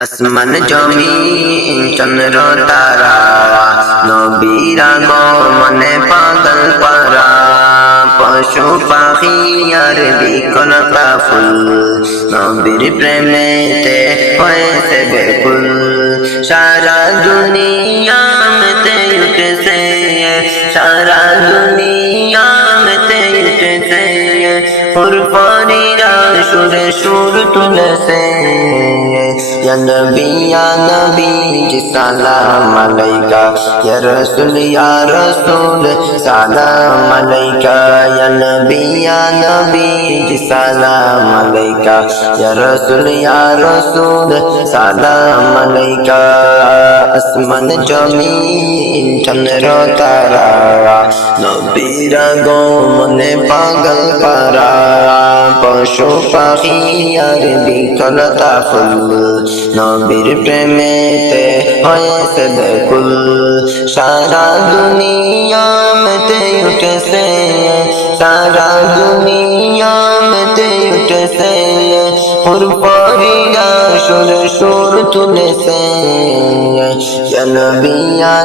আসমান জমিন চন্দ্র তারা নবীর আগমনে পাগল পারা পশু পাখি আর বিকলতা ফুল নবীর প্রেমেতে হয়েছে বেকুল সারা দুনিয়া মেতে উঠেছে সারা দুনিয়া মেতে উঠেছে ফুরফুরিরা সুরে সুর তুলেছে या नबी जी सलाम अलैका या रसूल सलाम अलैका या नबी जी सलाम अलैका या रसूल सलाम अलैका आसमान जमीन चंद्र तारा नबीर আগমনে পাগল পারা পশু পাখি আর বিকলতা ফুল নবীর প্রেমেতে হয়েছে বেকুল সারা দুনিয়া মেতে উঠেছে সারা দুনিয়া মেতে উঠেছে ফুরফুরিরা সুর সুর তুলেছে या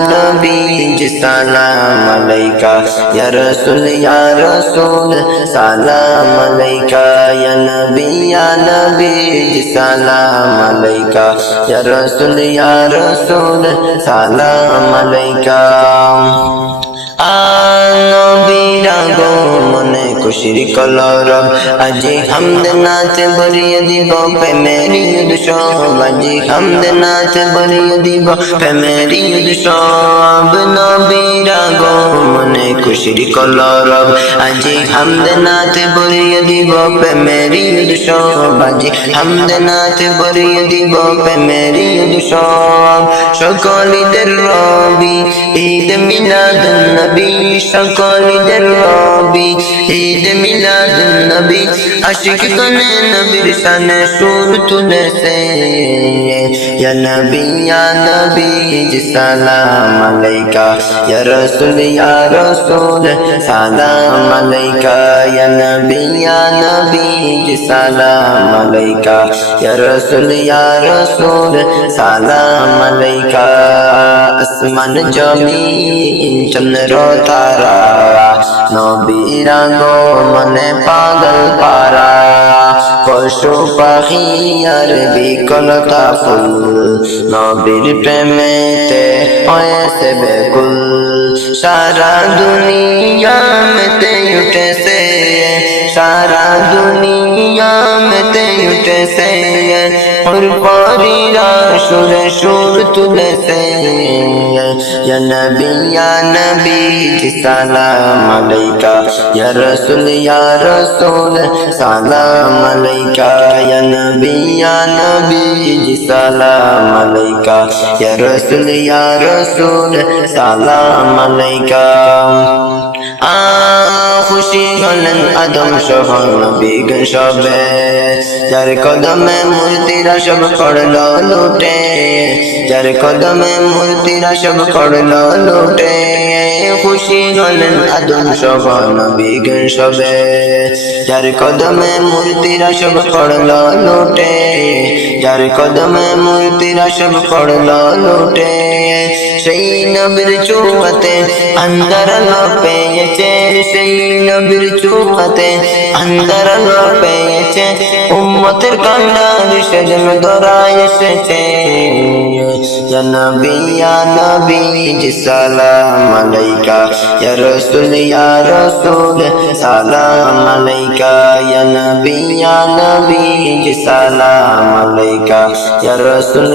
नबी जी सलाम अलैका या रसूल सलाम अलैका या नबी जी सलाम अलैका या रसूल सलाम अलैका নবীর আগমনে খুশির কলরব আজি হামদ নাচ ভরিয়ে দিব প্রেমের উৎসব আজি হামদ নাচ ভরিয়ে দিব প্রেমের উৎসব নবীর আগমনে খুশির কলরব আজি হামদ নাচ ভরিয়ে দিব প্রেমের উৎসব আজি হামদ নাচ ভরিয়ে দিব প্রেমের উৎসব সকলের রবি ঈদ মিলাদুন নবী সকলের রবি ঈদ মিলাদুন নবী আশিক গনে নবীর শানে সুর তুলেছে ইয়া নবী জি সালাম আলাইকা ইয়া রসূল সালাম আলাইকা ইয়া নবী জি সালাম আলাইকা ইয়া রসূল সালাম আলাইকা আসমান জমিন চন্দ্র তারা নবীর আগমনে পাগল পারা পশু পাখি আর বিকলতা ফুল নবীর প্রেমেতে হয়েছে বেকুল সারা দুনিয়া মেতে উঠেছে সারা দুনিয়া মেতে উঠেছে ফুরফুরিরা সুরে সুর তুলেছে या नबी जी सलाम अलैका या रसूल सलाम अलैका या नबी जी सलाम अलैका या रसूल सलाम अलैका খুশি হলেন আদম সহ নবীগণ সবে যার কদমে মূর্তিরা সব পড়লো লুটে যার কদমে মূর্তিরা সব পড়লো লুটে খুশি হলেন আদম সহ নবীগণ সবে যার কদমে মূর্তিরা সব পড়লো লুটে যার কদমে মূর্তিরা সব পড়লো লুটে সেই নবীর চুমাতে আন্দার আলো পেয়েছে সেই নবীর চুমাতে আন্দার আলো পেয়েছে উম্মতের কান্নার সেজন্য দরায় এসেছে ইয়া নবী জি সালাম আলাইকা ইয়া রসূল সালাম আলাইকা ইয়া নবী জি সালাম আলাইকা ইয়া রসূল